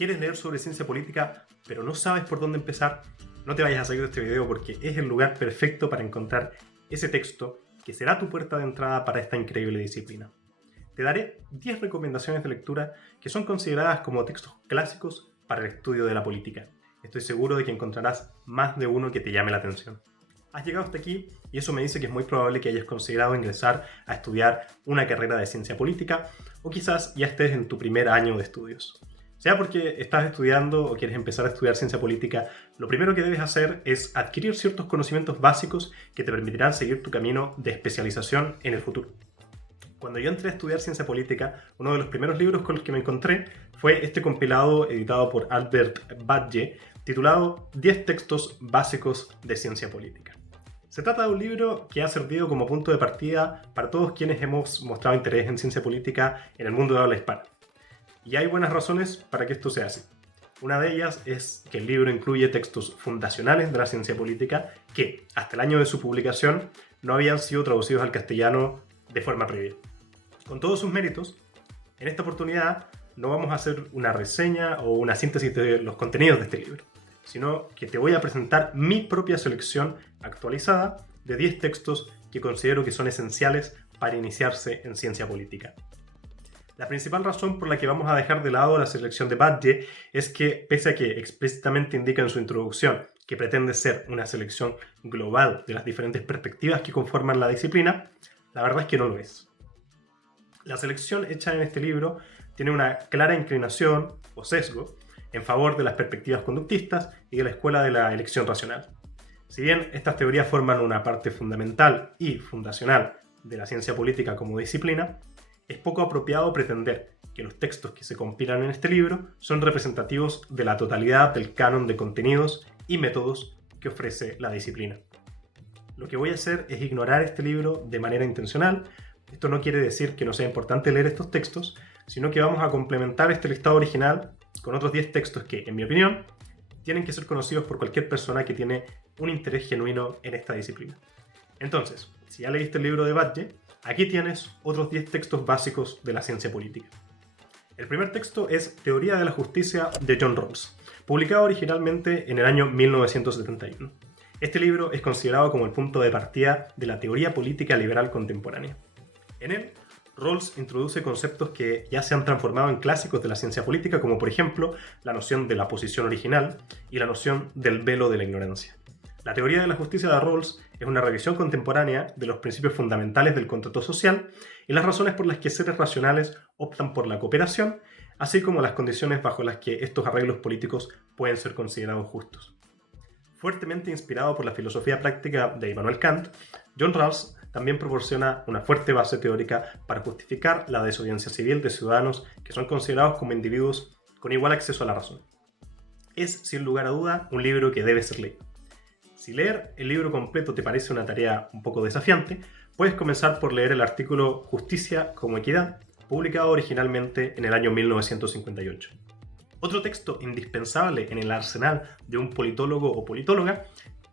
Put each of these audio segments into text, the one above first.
¿Quieres leer sobre ciencia política, pero no sabes por dónde empezar? No te vayas a salir de este video porque es el lugar perfecto para encontrar ese texto que será tu puerta de entrada para esta increíble disciplina. Te daré 10 recomendaciones de lectura que son consideradas como textos clásicos para el estudio de la política. Estoy seguro de que encontrarás más de uno que te llame la atención. Has llegado hasta aquí y eso me dice que es muy probable que hayas considerado ingresar a estudiar una carrera de ciencia política o quizás ya estés en tu primer año de estudios. Sea porque estás estudiando o quieres empezar a estudiar ciencia política, lo primero que debes hacer es adquirir ciertos conocimientos básicos que te permitirán seguir tu camino de especialización en el futuro. Cuando yo entré a estudiar ciencia política, uno de los primeros libros con los que me encontré fue este compilado editado por Albert Badge, titulado 10 textos básicos de ciencia política. Se trata de un libro que ha servido como punto de partida para todos quienes hemos mostrado interés en ciencia política en el mundo de habla hispana. Y hay buenas razones para que esto sea así. Una de ellas es que el libro incluye textos fundacionales de la ciencia política que, hasta el año de su publicación, no habían sido traducidos al castellano de forma previa. Con todos sus méritos, en esta oportunidad no vamos a hacer una reseña o una síntesis de los contenidos de este libro, sino que te voy a presentar mi propia selección actualizada de 10 textos que considero que son esenciales para iniciarse en ciencia política. La principal razón por la que vamos a dejar de lado la selección de Badge es que, pese a que explícitamente indica en su introducción que pretende ser una selección global de las diferentes perspectivas que conforman la disciplina, la verdad es que no lo es. La selección hecha en este libro tiene una clara inclinación o sesgo en favor de las perspectivas conductistas y de la escuela de la elección racional. Si bien estas teorías forman una parte fundamental y fundacional de la ciencia política como disciplina, es poco apropiado pretender que los textos que se compilan en este libro son representativos de la totalidad del canon de contenidos y métodos que ofrece la disciplina. Lo que voy a hacer es ignorar este libro de manera intencional. Esto no quiere decir que no sea importante leer estos textos, sino que vamos a complementar este listado original con otros 10 textos que, en mi opinión, tienen que ser conocidos por cualquier persona que tiene un interés genuino en esta disciplina. Entonces, si ya leíste el libro de Badge, aquí tienes otros 10 textos básicos de la ciencia política. El primer texto es Teoría de la Justicia de John Rawls, publicado originalmente en el año 1971. Este libro es considerado como el punto de partida de la teoría política liberal contemporánea. En él, Rawls introduce conceptos que ya se han transformado en clásicos de la ciencia política, como por ejemplo la noción de la posición original y la noción del velo de la ignorancia. La teoría de la justicia de Rawls es una revisión contemporánea de los principios fundamentales del contrato social y las razones por las que seres racionales optan por la cooperación, así como las condiciones bajo las que estos arreglos políticos pueden ser considerados justos. Fuertemente inspirado por la filosofía práctica de Immanuel Kant, John Rawls también proporciona una fuerte base teórica para justificar la desobediencia civil de ciudadanos que son considerados como individuos con igual acceso a la razón. Es, sin lugar a duda, un libro que debe ser leído. Si leer el libro completo te parece una tarea un poco desafiante, puedes comenzar por leer el artículo Justicia como Equidad, publicado originalmente en el año 1958. Otro texto indispensable en el arsenal de un politólogo o politóloga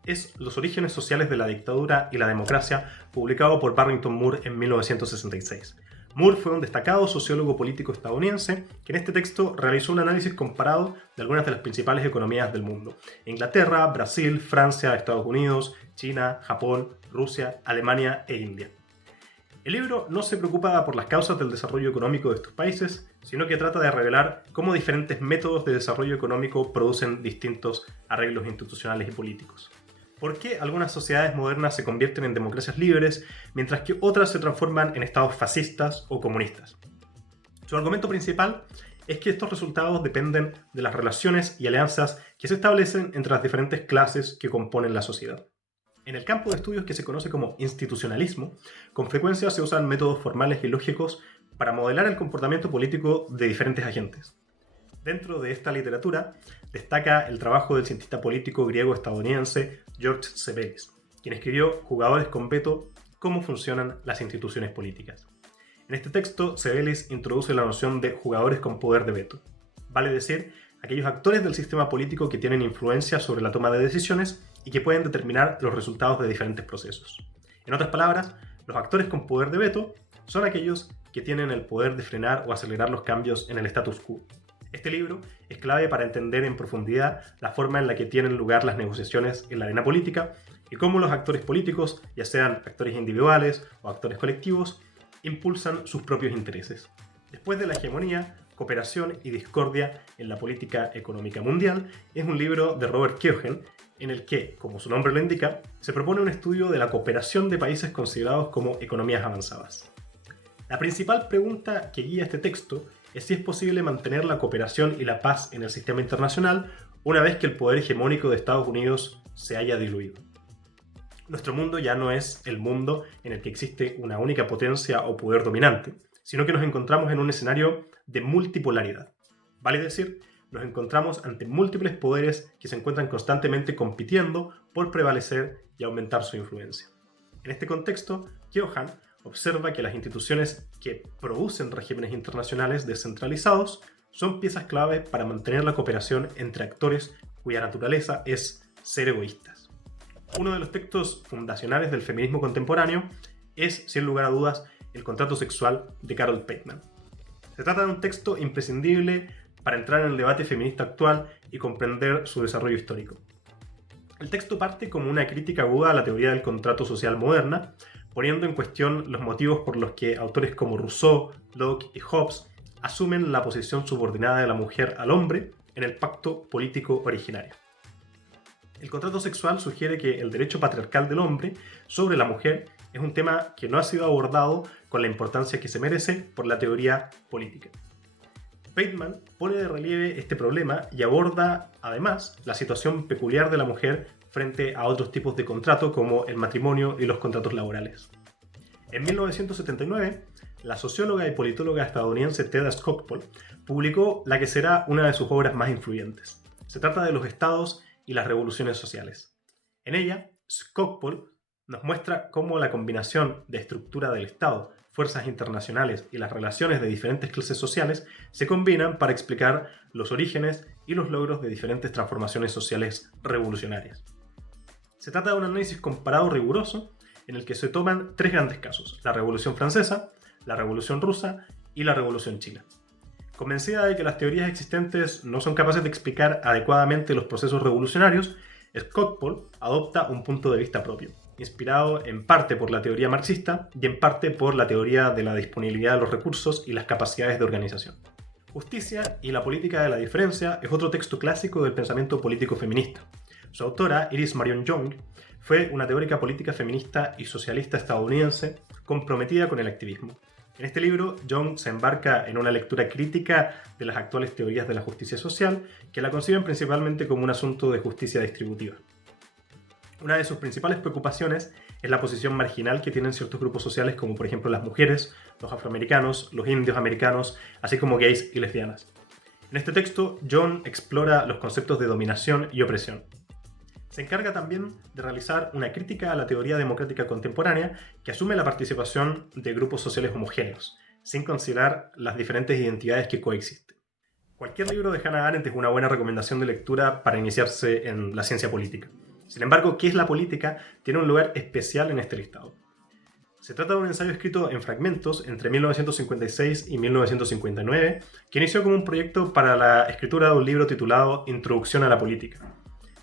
es Los orígenes sociales de la dictadura y la democracia, publicado por Barrington Moore en 1966. Moore fue un destacado sociólogo político estadounidense que en este texto realizó un análisis comparado de algunas de las principales economías del mundo: Inglaterra, Brasil, Francia, Estados Unidos, China, Japón, Rusia, Alemania e India. El libro no se preocupa por las causas del desarrollo económico de estos países, sino que trata de revelar cómo diferentes métodos de desarrollo económico producen distintos arreglos institucionales y políticos. ¿Por qué algunas sociedades modernas se convierten en democracias libres, mientras que otras se transforman en estados fascistas o comunistas? Su argumento principal es que estos resultados dependen de las relaciones y alianzas que se establecen entre las diferentes clases que componen la sociedad. En el campo de estudios que se conoce como institucionalismo, con frecuencia se usan métodos formales y lógicos para modelar el comportamiento político de diferentes agentes. Dentro de esta literatura destaca el trabajo del cientista político griego-estadounidense George Sebelius, quien escribió Jugadores con veto: cómo funcionan las instituciones políticas. En este texto, Sebelius introduce la noción de jugadores con poder de veto, vale decir, aquellos actores del sistema político que tienen influencia sobre la toma de decisiones y que pueden determinar los resultados de diferentes procesos. En otras palabras, los actores con poder de veto son aquellos que tienen el poder de frenar o acelerar los cambios en el status quo. Este libro es clave para entender en profundidad la forma en la que tienen lugar las negociaciones en la arena política y cómo los actores políticos, ya sean actores individuales o actores colectivos, impulsan sus propios intereses. Después de la hegemonía, cooperación y discordia en la política económica mundial, es un libro de Robert Keohane en el que, como su nombre lo indica, se propone un estudio de la cooperación de países considerados como economías avanzadas. La principal pregunta que guía este texto es si es posible mantener la cooperación y la paz en el sistema internacional una vez que el poder hegemónico de Estados Unidos se haya diluido. Nuestro mundo ya no es el mundo en el que existe una única potencia o poder dominante, sino que nos encontramos en un escenario de multipolaridad. Vale decir, nos encontramos ante múltiples poderes que se encuentran constantemente compitiendo por prevalecer y aumentar su influencia. En este contexto, Keohane observa que las instituciones que producen regímenes internacionales descentralizados son piezas clave para mantener la cooperación entre actores cuya naturaleza es ser egoístas. Uno de los textos fundacionales del feminismo contemporáneo es, sin lugar a dudas, El contrato sexual de Carol Pateman. Se trata de un texto imprescindible para entrar en el debate feminista actual y comprender su desarrollo histórico. El texto parte como una crítica aguda a la teoría del contrato social moderna, poniendo en cuestión los motivos por los que autores como Rousseau, Locke y Hobbes asumen la posición subordinada de la mujer al hombre en el pacto político originario. El contrato sexual sugiere que el derecho patriarcal del hombre sobre la mujer es un tema que no ha sido abordado con la importancia que se merece por la teoría política. Pateman pone de relieve este problema y aborda, además, la situación peculiar de la mujer frente a otros tipos de contrato como el matrimonio y los contratos laborales. En 1979, la socióloga y politóloga estadounidense Theda Skocpol publicó la que será una de sus obras más influyentes. Se trata de los estados y las revoluciones sociales. En ella, Skocpol nos muestra cómo la combinación de estructura del Estado, fuerzas internacionales y las relaciones de diferentes clases sociales se combinan para explicar los orígenes y los logros de diferentes transformaciones sociales revolucionarias. Se trata de un análisis comparado riguroso en el que se toman tres grandes casos: la Revolución Francesa, la Revolución Rusa y la Revolución China. Convencida de que las teorías existentes no son capaces de explicar adecuadamente los procesos revolucionarios, Skocpol adopta un punto de vista propio, inspirado en parte por la teoría marxista y en parte por la teoría de la disponibilidad de los recursos y las capacidades de organización. Justicia y la política de la diferencia es otro texto clásico del pensamiento político feminista. Su autora, Iris Marion Young, fue una teórica política feminista y socialista estadounidense comprometida con el activismo. En este libro, Young se embarca en una lectura crítica de las actuales teorías de la justicia social, que la conciben principalmente como un asunto de justicia distributiva. Una de sus principales preocupaciones es la posición marginal que tienen ciertos grupos sociales como por ejemplo las mujeres, los afroamericanos, los indios americanos, así como gays y lesbianas. En este texto, Young explora los conceptos de dominación y opresión. Se encarga también de realizar una crítica a la teoría democrática contemporánea que asume la participación de grupos sociales homogéneos, sin considerar las diferentes identidades que coexisten. Cualquier libro de Hannah Arendt es una buena recomendación de lectura para iniciarse en la ciencia política. Sin embargo, ¿qué es la política? Tiene un lugar especial en este listado. Se trata de un ensayo escrito en fragmentos entre 1956 y 1959, que inició como un proyecto para la escritura de un libro titulado Introducción a la política.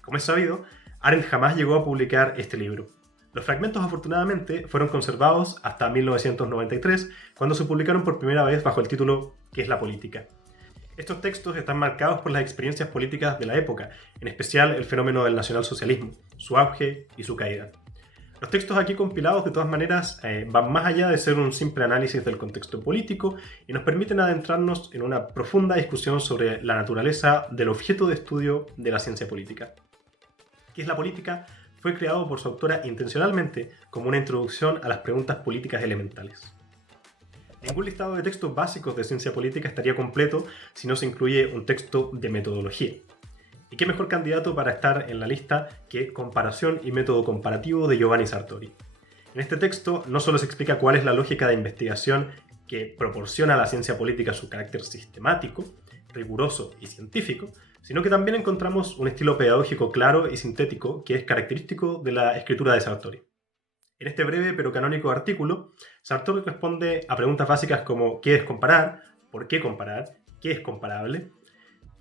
Como es sabido, Arendt jamás llegó a publicar este libro. Los fragmentos, afortunadamente, fueron conservados hasta 1993, cuando se publicaron por primera vez bajo el título ¿Qué es la política? Estos textos están marcados por las experiencias políticas de la época, en especial el fenómeno del nacionalsocialismo, su auge y su caída. Los textos aquí compilados, de todas maneras, van más allá de ser un simple análisis del contexto político y nos permiten adentrarnos en una profunda discusión sobre la naturaleza del objeto de estudio de la ciencia política. ¿Qué es la política? Fue creado por su autora intencionalmente como una introducción a las preguntas políticas elementales. Ningún listado de textos básicos de ciencia política estaría completo si no se incluye un texto de metodología. ¿Y qué mejor candidato para estar en la lista que Comparación y método comparativo de Giovanni Sartori? En este texto no solo se explica cuál es la lógica de investigación que proporciona a la ciencia política su carácter sistemático, riguroso y científico, sino que también encontramos un estilo pedagógico claro y sintético que es característico de la escritura de Sartori. En este breve pero canónico artículo, Sartori responde a preguntas básicas como ¿qué es comparar?, ¿por qué comparar?, ¿qué es comparable?,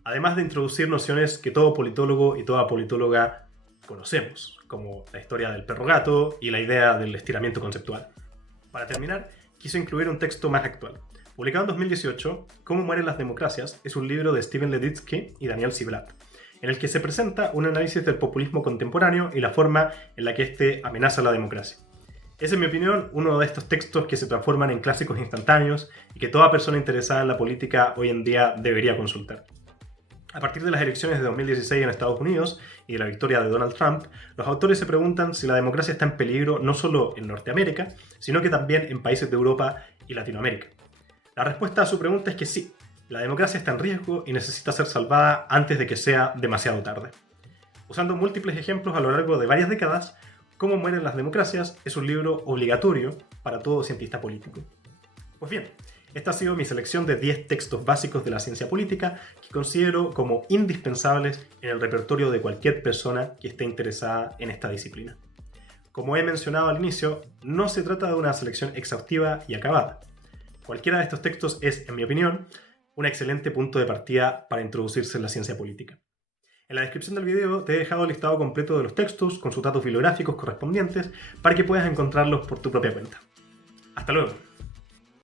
además de introducir nociones que todo politólogo y toda politóloga conocemos, como la historia del perro gato y la idea del estiramiento conceptual. Para terminar, quise incluir un texto más actual. Publicado en 2018, Cómo mueren las democracias es un libro de Steven Levitsky y Daniel Ziblatt, en el que se presenta un análisis del populismo contemporáneo y la forma en la que éste amenaza la democracia. Es, en mi opinión, uno de estos textos que se transforman en clásicos instantáneos y que toda persona interesada en la política hoy en día debería consultar. A partir de las elecciones de 2016 en Estados Unidos y de la victoria de Donald Trump, los autores se preguntan si la democracia está en peligro no solo en Norteamérica, sino que también en países de Europa y Latinoamérica. La respuesta a su pregunta es que sí, la democracia está en riesgo y necesita ser salvada antes de que sea demasiado tarde. Usando múltiples ejemplos a lo largo de varias décadas, Cómo mueren las democracias es un libro obligatorio para todo cientista político. Pues bien, esta ha sido mi selección de 10 textos básicos de la ciencia política que considero como indispensables en el repertorio de cualquier persona que esté interesada en esta disciplina. Como he mencionado al inicio, no se trata de una selección exhaustiva y acabada. Cualquiera de estos textos es, en mi opinión, un excelente punto de partida para introducirse en la ciencia política. En la descripción del video te he dejado el listado completo de los textos con sus datos bibliográficos correspondientes para que puedas encontrarlos por tu propia cuenta. ¡Hasta luego!